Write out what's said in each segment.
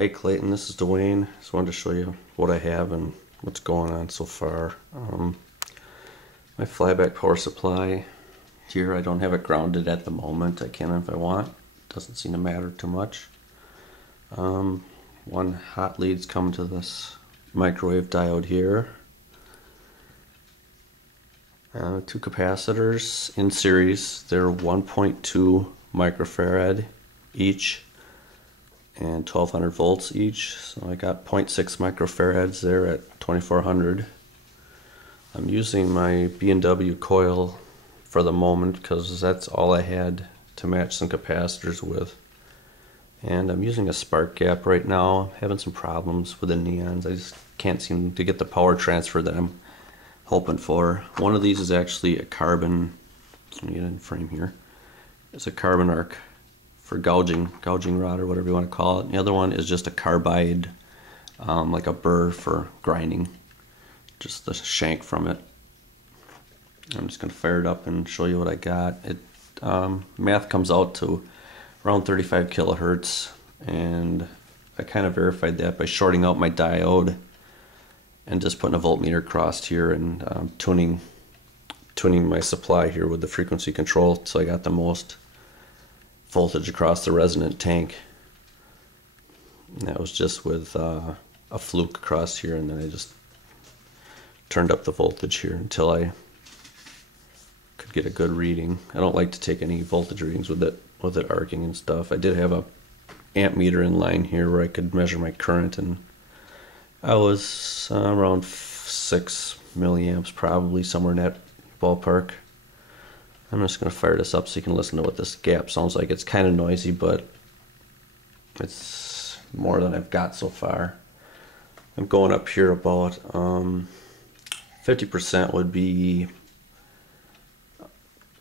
Hey Clayton, this is Dwayne. Just wanted to show you what I have and what's going on so far. My flyback power supply here, I don't have it grounded at the moment. I can if I want. Doesn't seem to matter too much. One hot lead's coming to this microwave diode here. Two capacitors in series. They're 1.2 microfarad each and 1200 volts each. So I got 0.6 microfarads there at 2400. I'm using my B&W coil for the moment because that's all I had to match some capacitors with. And I'm using a spark gap right now. I'm having some problems with the neons. I just can't seem to get the power transfer that I'm hoping for. One of these is actually a carbon, let me get in frame here. It's a carbon arc for gouging rod or whatever you want to call it. And the other one is just a carbide, like a burr for grinding, just the shank from it. I'm just going to fire it up and show you what I got. It math comes out to around 35 kilohertz, and I kind of verified that by shorting out my diode and just putting a voltmeter across here and tuning my supply here with the frequency control so I got the most voltage across the resonant tank. And that was just with a fluke across here, and then I just turned up the voltage here until I could get a good reading. I don't like to take any voltage readings with it arcing and stuff. I did have a amp meter in line here where I could measure my current, and I was around 6 milliamps, probably somewhere in that ballpark. I'm just going to fire this up so you can listen to what this gap sounds like. It's kind of noisy, but it's more than I've got so far. I'm going up here about 50% would be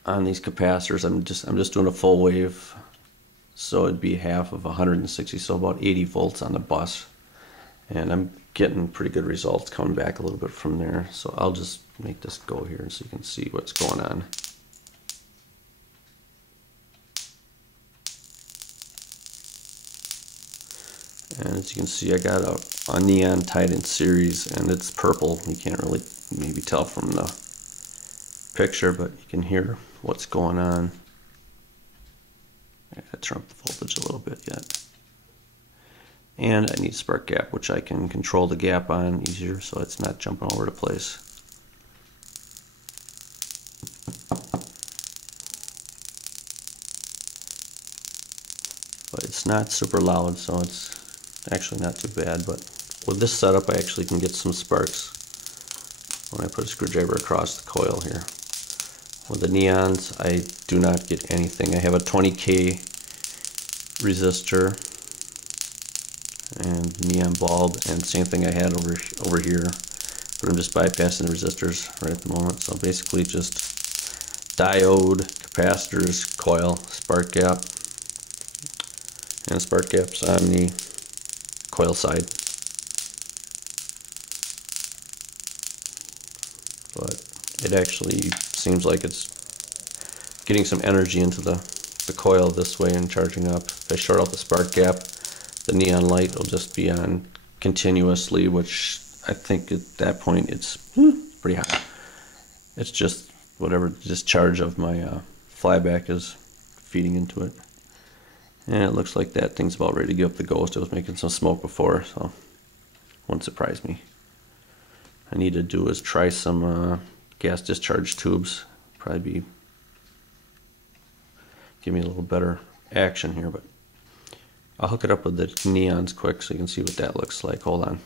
on these capacitors. I'm just doing a full wave, so it'd be half of 160, so about 80 volts on the bus. And I'm getting pretty good results coming back a little bit from there. So I'll just make this go here so you can see what's going on. And as you can see, I got a neon tied in series, and it's purple. You can't really maybe tell from the picture, but you can hear what's going on. I gotta turn up the voltage a little bit yet. And I need spark gap, which I can control the gap on easier so it's not jumping all over the place. But it's not super loud, so it's actually not too bad. But with this setup, I actually can get some sparks when I put a screwdriver across the coil here. With the neons, I do not get anything. I have a 20K resistor and neon bulb, and same thing I had over here, but I'm just bypassing the resistors right at the moment. So basically just diode, capacitors, coil, spark gap, and spark gaps on the coil side. But it actually seems like it's getting some energy into the coil this way and charging up. If I short out the spark gap, the neon light will just be on continuously, which I think at that point it's pretty hot. It's just whatever discharge of my flyback is feeding into it. And it looks like that thing's about ready to give up the ghost. It was making some smoke before, so wouldn't surprise me. I need to do is try some gas discharge tubes. Probably give me a little better action here, but I'll hook it up with the neons quick so you can see what that looks like. Hold on.